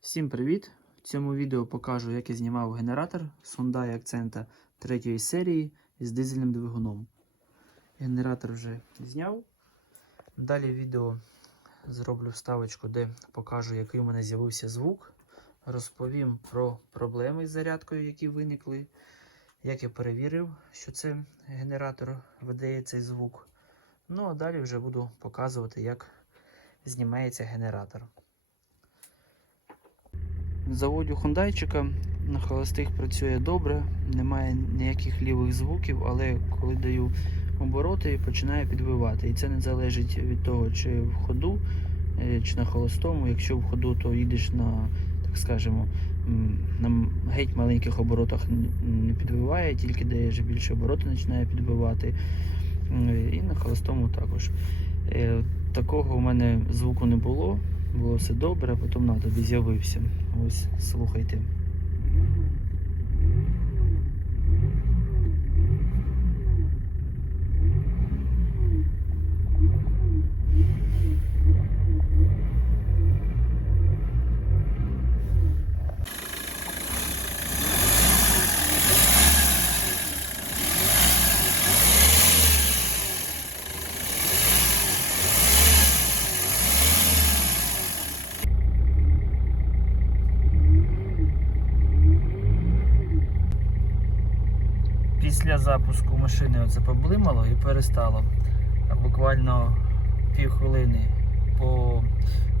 Всім привіт! В цьому відео покажу, як я знімав генератор з Hyundai Accenta 3 серії з дизельним двигуном. Генератор вже зняв. Далі відео зроблю вставочку, де покажу, який у мене з'явився звук. Розповім про проблеми з зарядкою, які виникли. Як я перевірив, що це генератор видає цей звук. Ну а далі вже буду показувати, як знімається генератор. Заводю хондайчика на холостих працює добре, немає ніяких лівих звуків, але коли даю обороти, починає підбивати. І це не залежить від того, чи в ходу, е, чи на холостому. Якщо в ходу, то їдеш на, так скажемо, на геть маленьких оборотах не підбиває, тільки даєш більше обороти, починає підбивати. І на холостому також. Е, Такого у мене звуку не було, було все добре, а потім на тобі з'явився. Ось слухайте. Після запуску машини оце поблимало і перестало. А буквально півхвилини по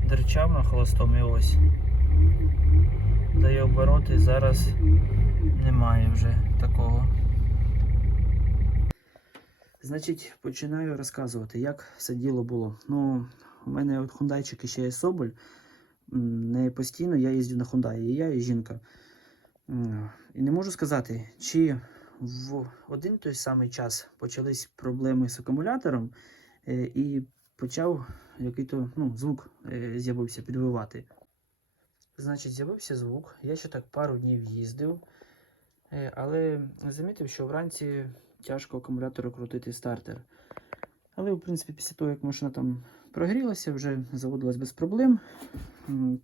дерчав на холостому і ось. Дає обороти, зараз немає вже такого. Значить, починаю розказувати, як все діло було. Ну, у мене от хундайчик ще є Соболь. Не постійно я їздю на Хундаї, і я, і жінка. І не можу сказати, чи в один той самий час почались проблеми з акумулятором, е, і почав який-то ну, звук е, з'явився підвивати. Значить, з'явився звук. Я ще так пару днів їздив, е, але замітив, що вранці тяжко акумулятору крутити стартер. Але, в принципі, після того, як машина там прогрілася, вже заводилась без проблем.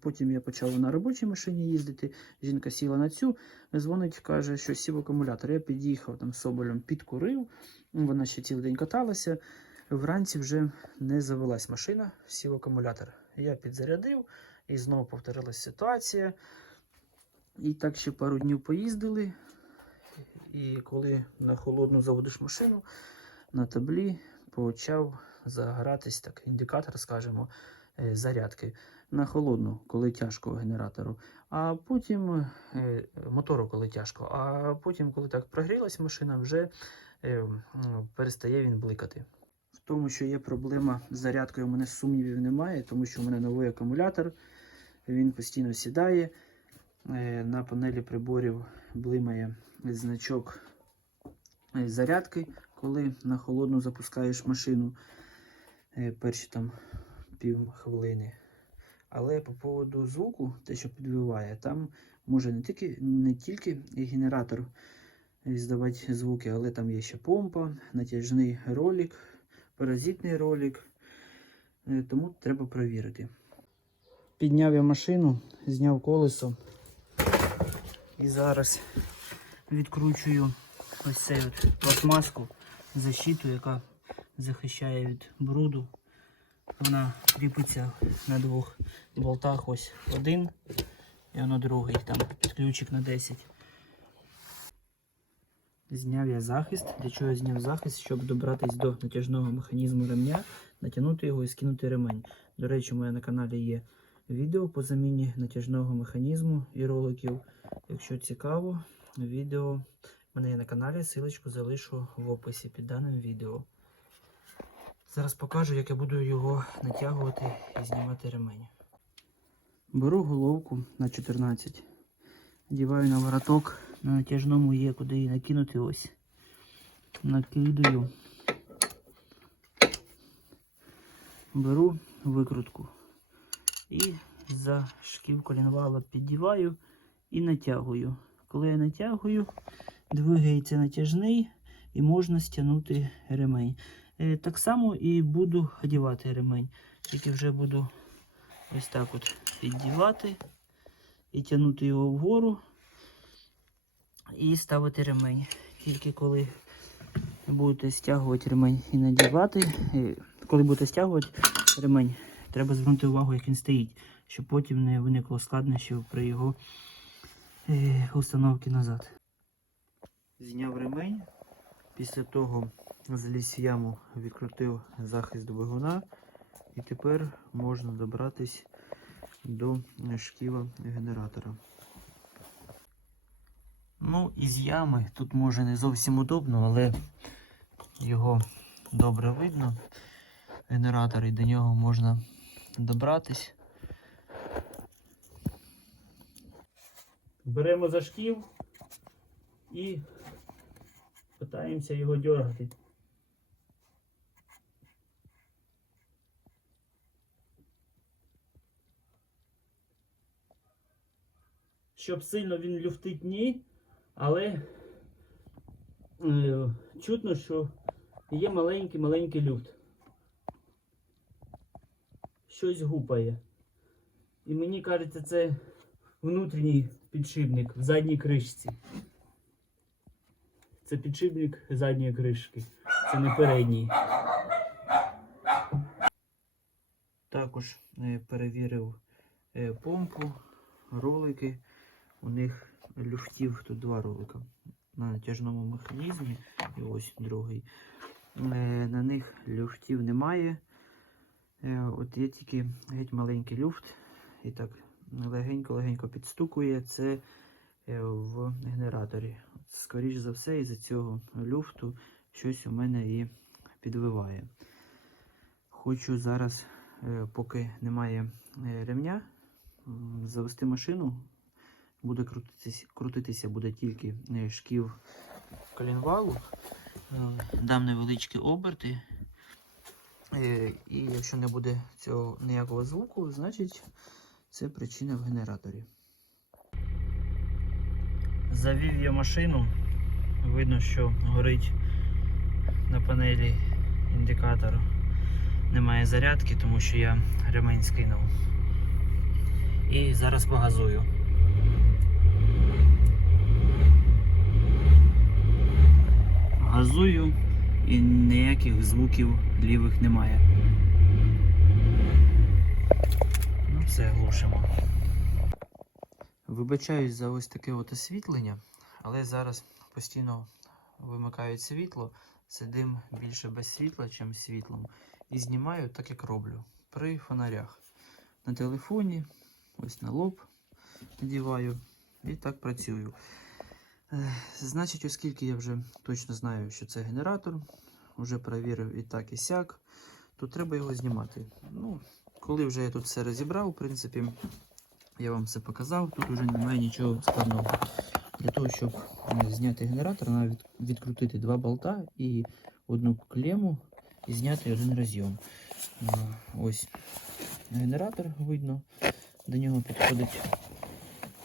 Потім я почав на робочій машині їздити. Жінка сіла на цю, дзвонить, каже, що сів акумулятор. Я під'їхав там соболем, підкурив. Вона ще цілий день каталася. Вранці вже не завелась машина, сів акумулятор. Я підзарядив і знову повторилася ситуація. І так ще пару днів поїздили. І коли на холодну заводиш машину, на таблі почав загоратись так, індикатор, скажімо, е, зарядки на холодну, коли тяжко генератору. А потім е, мотору, коли тяжко. А потім, коли так прогрілась машина, вже е, перестає він бликати. В тому, що є проблема з зарядкою, у мене сумнівів немає, тому що у мене новий акумулятор, він постійно сідає. На панелі приборів блимає значок зарядки, коли на холодну запускаєш машину перші там пів хвилини. Але по поводу звуку, те, що підбиває, там може не тільки, не тільки генератор здавати звуки, але там є ще помпа, натяжний ролик, паразитний ролик. Е, Тому треба перевірити. Підняв я машину, зняв колесо. І зараз відкручую ось от пластмаску, защиту, яка захищає від бруду. Вона кріпиться на двох болтах. Ось один і воно другий. Там ключик на 10. Зняв я захист. Для чого я зняв захист? Щоб добратись до натяжного механізму ремня, натягнути його і скинути ремень. До речі, у мене на каналі є відео по заміні натяжного механізму і роликів. Якщо цікаво, відео в мене є на каналі, силочку залишу в описі під даним відео. Зараз покажу, як я буду його натягувати і знімати ремень. Беру головку на 14. Одіваю на вороток. На натяжному є куди її накинути ось. Накидаю. Беру викрутку. І за шків колінвала піддіваю і натягую. Коли я натягую, двигається натяжний і можна стягнути ремень. Е, Так само і буду одягати ремень. Тільки вже буду ось так от піддівати і тягнути його вгору і ставити ремень. Тільки коли будете стягувати ремень і надівати, е, коли будете стягувати ремень, треба звернути увагу, як він стоїть, щоб потім не виникло складнощів при його е, установці назад. Зняв ремень. Після того заліз в яму, відкрутив захист двигуна, і тепер можна добратись до шківа генератора. Ну, із ями тут може не зовсім удобно, але його добре видно. Генератор і до нього можна добратись. Беремо за шків і питаємося його дергати. Щоб сильно він люфтить ні, але е, чутно, що є маленький-маленький люфт. Щось гупає. І мені кажеться, це внутрішній підшипник в задній кришці. Це підшипник задньої кришки. Це не передній. Також е, перевірив е, помпу, ролики. У них люфтів тут два ролика. На натяжному механізмі. І ось другий. Е, На них люфтів немає. От є тільки геть маленький люфт. І так легенько-легенько підстукує. Це в генераторі. Скоріше за все, із-за цього люфту щось у мене і підвиває. Хочу зараз, е, поки немає е, ремня, завести машину. Буде крутитися, крутитися буде тільки е, шків колінвалу. Дам невеличкі оберти. І якщо не буде цього ніякого звуку, значить це причина в генераторі. Завів я машину. Видно, що горить на панелі індикатор. Немає зарядки, тому що я ремень скинув. І зараз погазую. Газую і ніяких звуків лівих немає. Ну, все, глушимо. Вибачаюсь за ось таке от освітлення, але зараз постійно вимикають світло, сидим більше без світла, чим світлом. І знімаю так, як роблю. При фонарях. На телефоні, ось на лоб надіваю і так працюю. Е, Значить, оскільки я вже точно знаю, що це генератор, вже перевірив і так, і сяк, то треба його знімати. Ну, коли вже я тут все розібрав, в принципі, я вам все показав, тут вже немає нічого складного. Для того, щоб е, зняти генератор, треба відкрутити два болта і одну клему і зняти один розйом. Е, Ось генератор видно, до нього підходить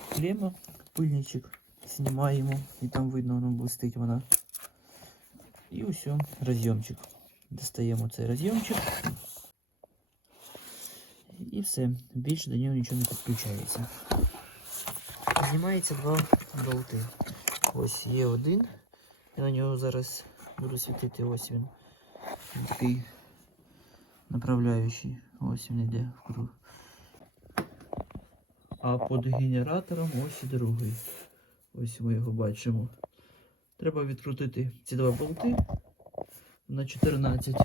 клема, пильничок, знімаємо, і там видно, воно блистить вона. І ось розйомчик. Достаємо цей розйомчик. І все, більше до нього нічого не підключається. Знімається два болти. Ось є один. Я на нього зараз буду світити. Ось він. Він такий направляючий. Ось він йде в круг. А під генератором ось і другий. Ось ми його бачимо. Треба відкрутити ці два болти на 14.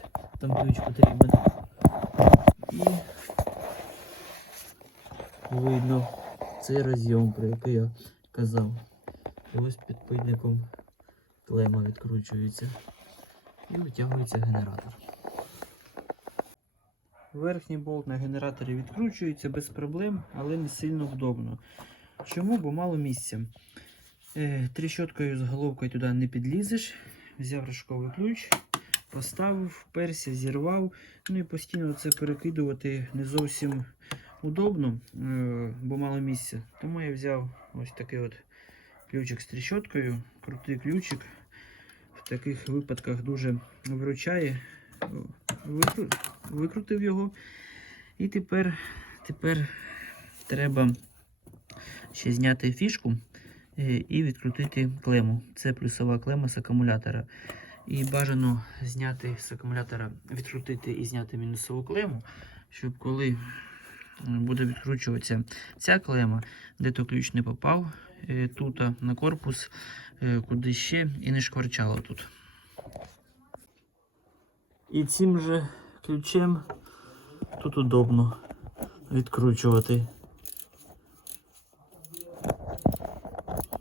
Там ключ потрібен. І видно цей розйом, про який я казав. Ось під пильником клема відкручується і витягується генератор. Верхній болт на генераторі відкручується без проблем, але не сильно вдобно. Чому? Бо мало місця. Е, тріщоткою з головкою туди не підлізеш. Взяв рожковий ключ, поставив, вперся, зірвав. Ну і постійно це перекидувати не зовсім удобно, е, бо мало місця. Тому я взяв ось такий от ключик з тріщоткою, крутий ключик. В таких випадках дуже виручає. Викру... Викрутив його. І тепер, тепер треба ще зняти фішку е, і відкрутити клему. Це плюсова клема з акумулятора. І бажано зняти з акумулятора, відкрутити і зняти мінусову клему, щоб коли буде відкручуватися ця клема, де то ключ не попав е, тут на корпус, е, куди ще і не шкварчало тут. І цим же ключем тут удобно відкручувати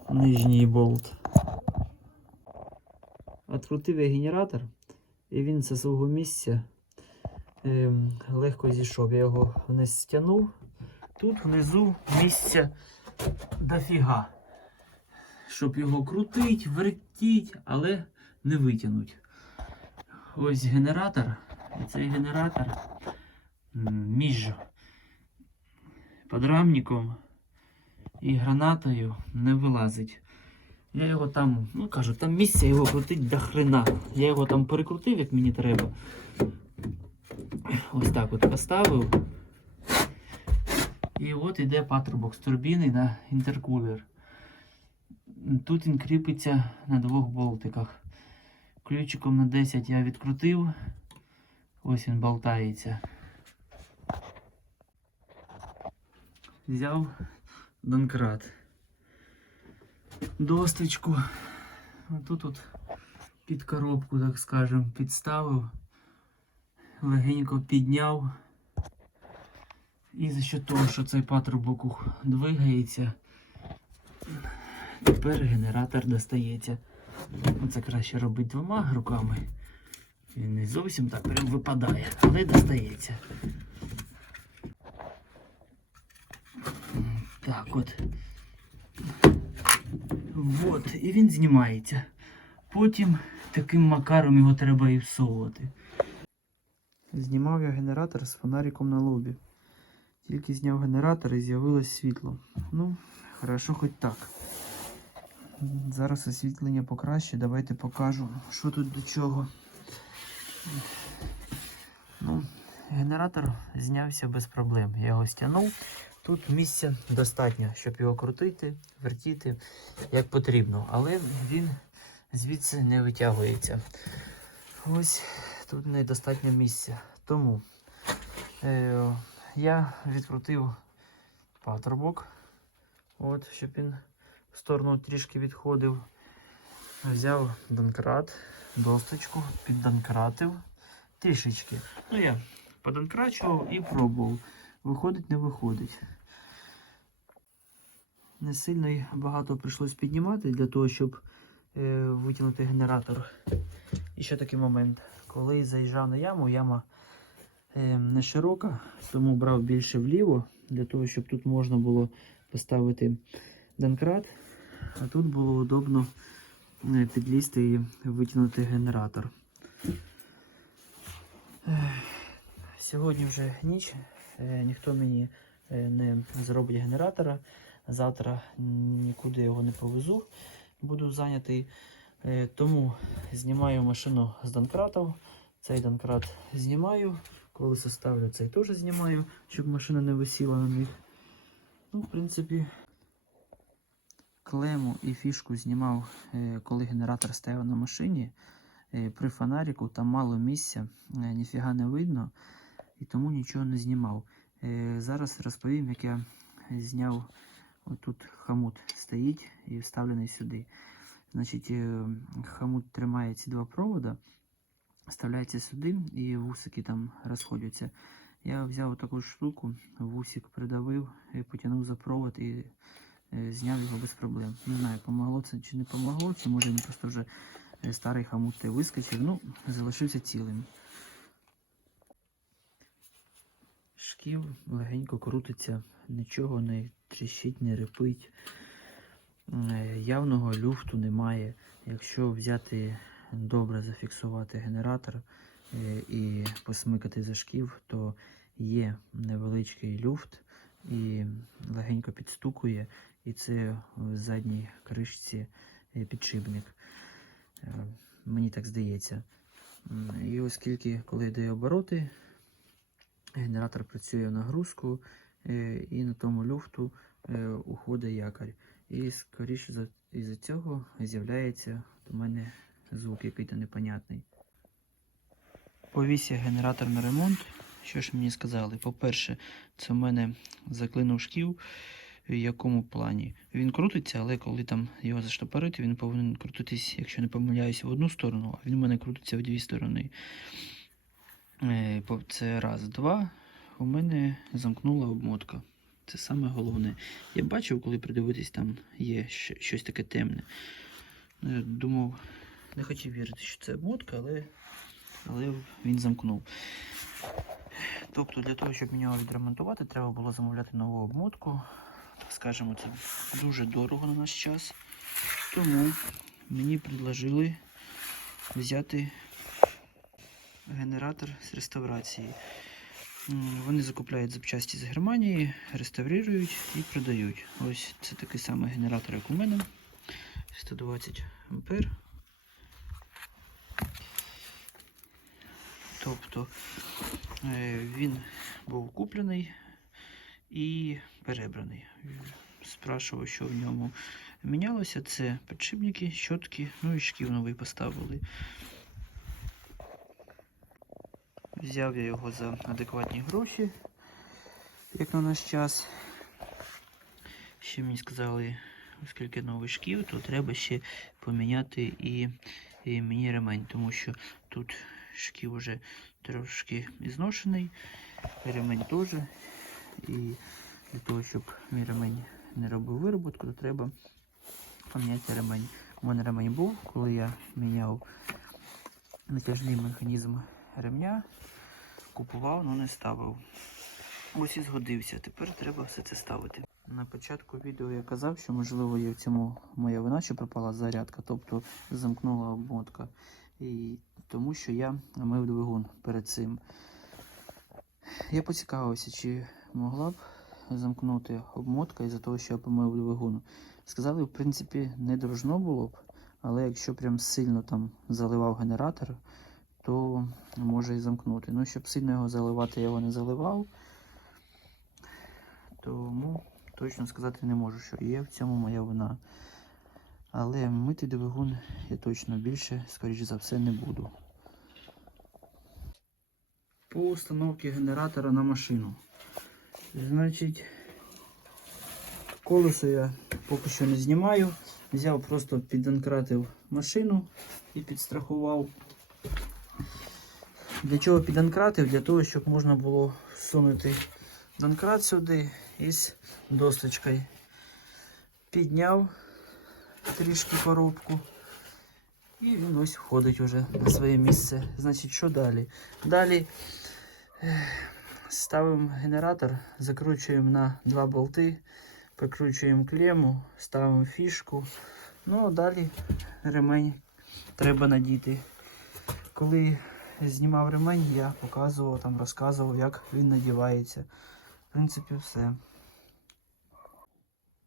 нижній болт. Открутив я генератор, і він зі свого місця ем, легко зійшов. Я його вниз стягнув. Тут внизу місця дофіга. Щоб його крутить, вертіть, але не витягнуть. Ось генератор. І цей генератор між подрамником і гранатою не вилазить. Я його там, ну кажу, там місця його крутить до хрена. Я його там перекрутив, як мені треба. Ось так от поставив. І от іде патрубок з турбіни на інтеркулер. Тут він кріпиться на двох болтиках. Ключиком на 10 я відкрутив. Ось він болтається. Взяв донкрат. Досточку. Тут от під коробку, так скажем, підставив, легенько підняв. І за що того, що цей патрубок двигається, тепер генератор достається. Це краще робити двома руками. Він не зовсім так прям випадає, але достається. Так от. Вот, і він знімається. Потім таким макаром його треба і всовувати. Знімав я генератор з фонариком на лобі. Тільки зняв генератор і з'явилось світло. Ну, хорошо, хоч так. Зараз освітлення покраще. Давайте покажу, що тут до чого. Ну, генератор знявся без проблем. Я його стягнув. Тут місця достатньо, щоб його крутити, вертіти як потрібно, але він звідси не витягується. Ось тут недостатньо місця. Тому е, я відкрутив патрубок, от, щоб він в сторону трішки відходив. Взяв донкрат, досточку, піддонкратив трішечки. Ну я подонкрачував і пробував. Виходить, не виходить. Не сильно багато прийшлось піднімати для того, щоб е, витягнути генератор. І ще такий момент. Коли заїжджав на яму, яма е, не широка, тому брав більше вліво, для того, щоб тут можна було поставити донкрат, а тут було удобно е, підлізти і витягнути генератор. Сьогодні вже ніч, е, ніхто мені е, не зробить генератора. Завтра нікуди його не повезу, буду зайнятий. Е, Тому знімаю машину з донкратом. Цей донкрат знімаю. Коли составлю, цей теж знімаю, щоб машина не висіла на них. Ну, в принципі, клему і фішку знімав, е, коли генератор стояв на машині. Е, При фонаріку там мало місця, ніфіга не видно, і тому нічого не знімав. Зараз розповім, як я зняв отут хамут стоїть і вставлений сюди. Значить, е, хамут тримає ці два провода, вставляється сюди і вусики там розходяться. Я взяв таку штуку, вусик придавив, і потягнув за провод і е, зняв його без проблем. Не знаю, помогло це чи не помогло, чи може він просто вже е, старий хамут вискочив, ну, залишився цілим. Шків легенько крутиться, нічого не тріщить, не репить. Е, Явного люфту немає. Якщо взяти добре зафіксувати генератор е, і посмикати за шків, то є невеличкий люфт і легенько підстукує, і це в задній кришці е, підшипник. Мені так здається. І оскільки, коли йде обороти, генератор працює в нагрузку, і на тому люфту уходить якорь. І скоріше із-за цього з'являється у мене звук який-то непонятний. Повісив генератор на ремонт. Що ж мені сказали? По-перше, це в мене заклинув шків. В якому плані? Він крутиться, але коли там його заштопорити, він повинен крутитись, якщо не помиляюся, в одну сторону, а він у мене крутиться в дві сторони. Е, Це раз. Два. У мене замкнула обмотка. Це саме головне. Я бачив, коли придивитись, там є щось таке темне. Ну, Я думав, не хотів вірити, що це обмотка, але, але він замкнув. Тобто для того, щоб мені його відремонтувати, треба було замовляти нову обмотку. Так скажемо, це дуже дорого на наш час. Тому мені предложили взяти генератор з реставрації. Вони закупляють запчасті з Германії, реставрують і продають. Ось це такий самий генератор, як у мене. 120 ампер. Тобто е, він був куплений і перебраний. Спрашував, що в ньому мінялося. Це підшипники, щотки, ну і шків новий поставили. Взяв я його за адекватні гроші, як на наш час. Ще мені сказали, оскільки новий шків, то треба ще поміняти і, і мені ремень, тому що тут шків вже трошки ізношений, ремень теж. І для того, щоб мій ремень не робив вироботку, то треба поміняти ремень. У мене ремень був, коли я міняв натяжний механізм ремня, купував, але не ставив. Ось і згодився. Тепер треба все це ставити. На початку відео я казав, що можливо є в цьому моя вина, що пропала зарядка, тобто замкнула обмотка. І тому що я мив двигун перед цим. Я поцікавився, чи могла б замкнути обмотка із-за того, що я помив двигун. Сказали, в принципі, не должно було б, але якщо прям сильно там заливав генератор, то може і замкнути. Ну, щоб сильно його заливати, я його не заливав. Тому точно сказати не можу, що є в цьому моя вина. Але мити двигун я точно більше, скоріш за все, не буду. По установці генератора на машину. Значить, колесо я поки що не знімаю. Взяв, просто піданкратив машину і підстрахував. Для чого піданкратив? Для того, щоб можна було всунути донкрат сюди із досточкою. Підняв трішки коробку. І він ось входить уже на своє місце. Значить, що далі? Далі ставимо генератор, закручуємо на два болти, прикручуємо клему, ставимо фішку. Ну а далі ремень треба надіти. Коли знімав ремень, я показував, там розказував, як він надівається. В принципі, все.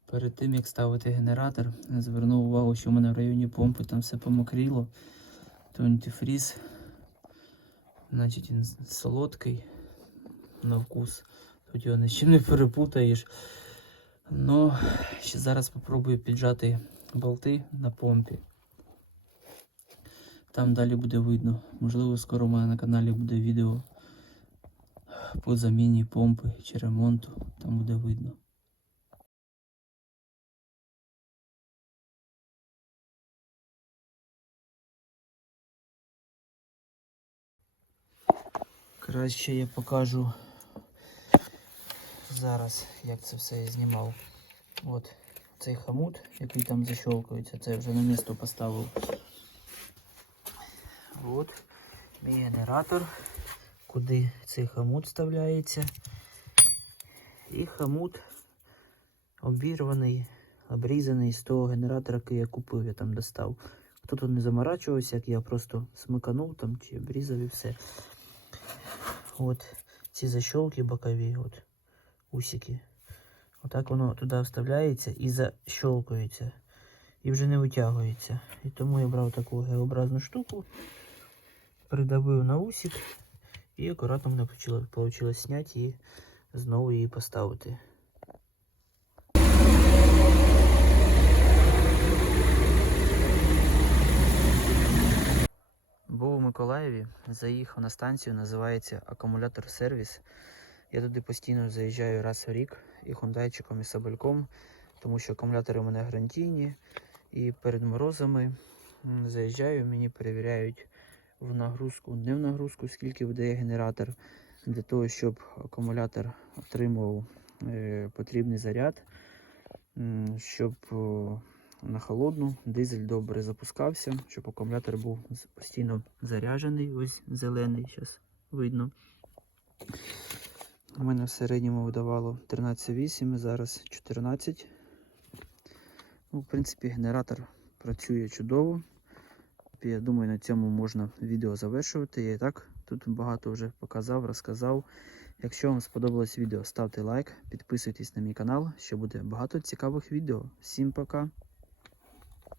Перед тим як ставити генератор, звернув увагу, що в мене в районі помпи там все помокріло. То антифріз. Значить він солодкий на вкус. Тут його чим не перепутаєш. Ну, ще зараз спробую піджати болти на помпі. Там далі буде видно. Можливо, скоро у мене на каналі буде відео по заміні помпи чи ремонту. Там буде видно. Краще я покажу зараз, як це все я знімав. От цей хомут, який там защолкується, це вже на місто поставив. От мій генератор, куди цей хомут вставляється. І хомут обірваний, обрізаний з того генератора, який я купив, я там достав. Хто тут не заморачувався, як я просто смиканув там чи обрізав і все. От ці защолки бокові, от усики. Отак воно туди вставляється і защолкується. І вже не витягується. І тому я брав таку геобразну штуку, придавив на усик і акуратно мене вийшло зняти і знову її поставити. Був у Миколаєві, заїхав на станцію, називається акумулятор сервіс. Я туди постійно заїжджаю раз в рік і хундайчиком, і собольком, тому що акумулятори у мене гарантійні. І перед морозами заїжджаю, мені перевіряють в нагрузку, не в нагрузку, скільки видає генератор, для того, щоб акумулятор отримував е, потрібний заряд, щоб на холодну дизель добре запускався, щоб акумулятор був постійно заряджений. Ось зелений, зараз видно. У мене в середньому видавало 13,8, зараз 14. Ну, в принципі, генератор працює чудово. Я думаю, на цьому можна відео завершувати. Я і так тут багато вже показав, розказав. Якщо вам сподобалось відео, ставте лайк, підписуйтесь на мій канал, ще буде багато цікавих відео. Всім пока!